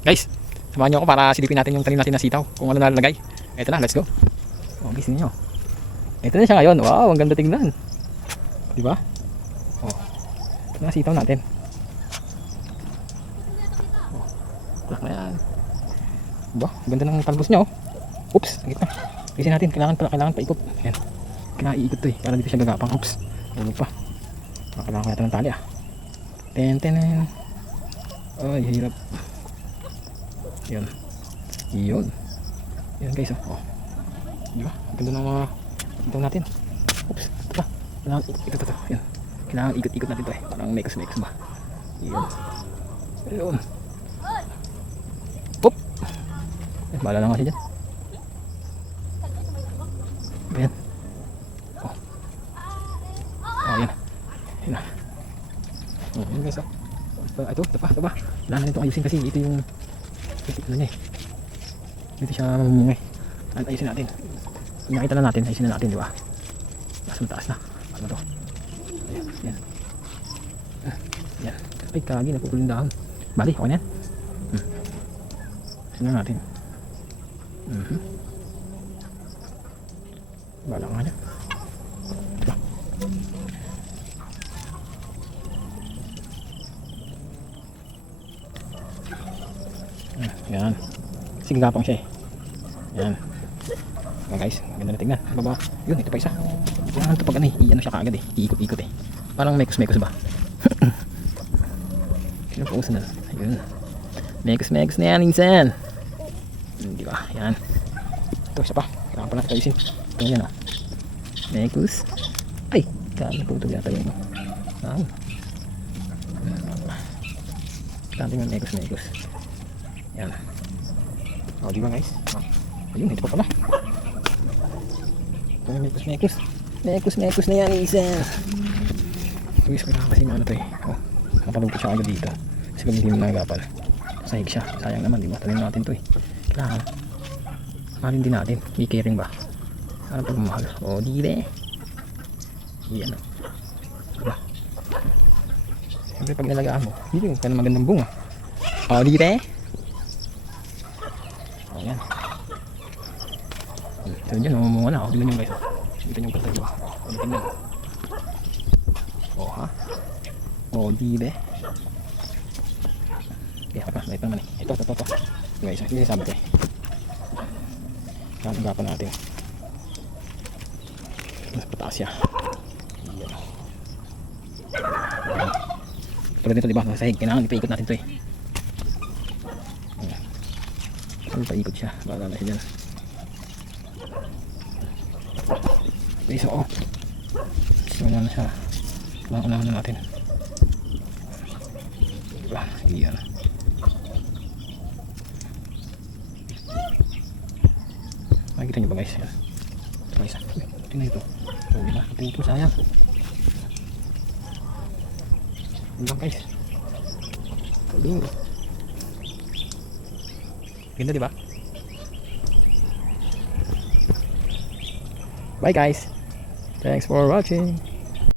Guys, samahan nyo ako para silipin natin yung tanim natin na sitaw. Kung ano nalalagay. Ito na, let's go. Oh, guys, ninyo. Ito na siya ngayon. Wow, ang ganda tingnan. Di ba? Oh. Ito na sitaw natin. Oh. Tulak na yan. Ba, ang ganda ng talbos niya oh. Oops, ang gitna. Kasi natin, kailangan pala, kailangan paikot. Yan. Kailangan iikot to eh, para dito siya gagapang. Oops, ulog pa. Ah, Kailangan ko yata ng tali ah. Ten, ten, ten. Ay, hirap. Yan. Yun. Yan guys oh. oh. Di ba? Ang ganda ng mga itaw natin. Oops, ito pa. Kailangan ikot, ikot ito. Yan. Kailangan ikot-ikot natin to eh. Parang mekos-mekos ba. Yun. Ayun. Oop! Eh, bahala na nga siya dyan. Ayan. Oh. Oh, yan. Yan na. Oh, yan guys, oh. Ito, ito, ito pa, ito pa. Kailangan nito ayusin kasi ito yung ito, ano niya eh. Dito siya mamumungay. Ay, ayusin natin. Nakita na natin, ayusin na natin, di ba? Mas mataas na. Ano to? Ayan, yan. Ah, Yan. Ay, kagi, napupulong dahon. Bali, okay na yan. Hmm. Ayusin na natin. Mhm. Wala nga na. Yan. Sige gapang siya eh. Yan. Yan guys, ganda na tingnan. Baba. Yun, ito pa isa. Yan, ito pag ano eh. I-ano siya kaagad eh. Iikot-ikot eh. Parang mekos-mekos ba? Pinupuusan na. Ayun. Mekos-mekos na yan, insan. Hmm, Di ba? Yan. Ito, isa pa. Kailangan pa natin ayusin. Ito yan ah. Mekos. Ay, kaya putol yata yun. Ay. Sabi nga mekos mekos. Yan. O, di ba guys? Oh. Ayun, ito pa pala. Yung mekos mekos. Mekos mekos na yan, isa. Guys, kailangan kasi na ano to eh. Oh, mapalupit siya agad dito. Kasi pag hindi mo nagapan, sahig siya. Sayang naman, di ba? Tanim natin to eh. Kailangan. Mahalin din natin. May caring ba? Ano pagmamahal? O, di ba? Yan o. Diba? Siyempre pag nalagaan mo, hindi ka na magandang bunga. O, di ba? O, yan. Ito dyan, mamunga na. O, tingnan nyo guys. o. Ito yung patay ba? O, tingnan. O, ha? O, di ba? Kaya pa, may pa naman eh. Ito, ito, ito, ito. Guys, hindi sabi ko eh. Kakagapan natin. Mas pataas siya. Yan. Yan. Tulad nito, di ba? Nasa sahig. Kailangan ipaikot natin to eh. Yan. Ano paikot siya? Bahala na siya dyan. So oh. Simula na siya. Unahan na natin. Diba? Yan. Makikita nyo ba guys? Yan. Ito guys. Uy, tingnan ito. Oh, diba? Ito ito sayang. Yun lang guys. Tuloy. Ganda diba? Bye guys. Thanks for watching.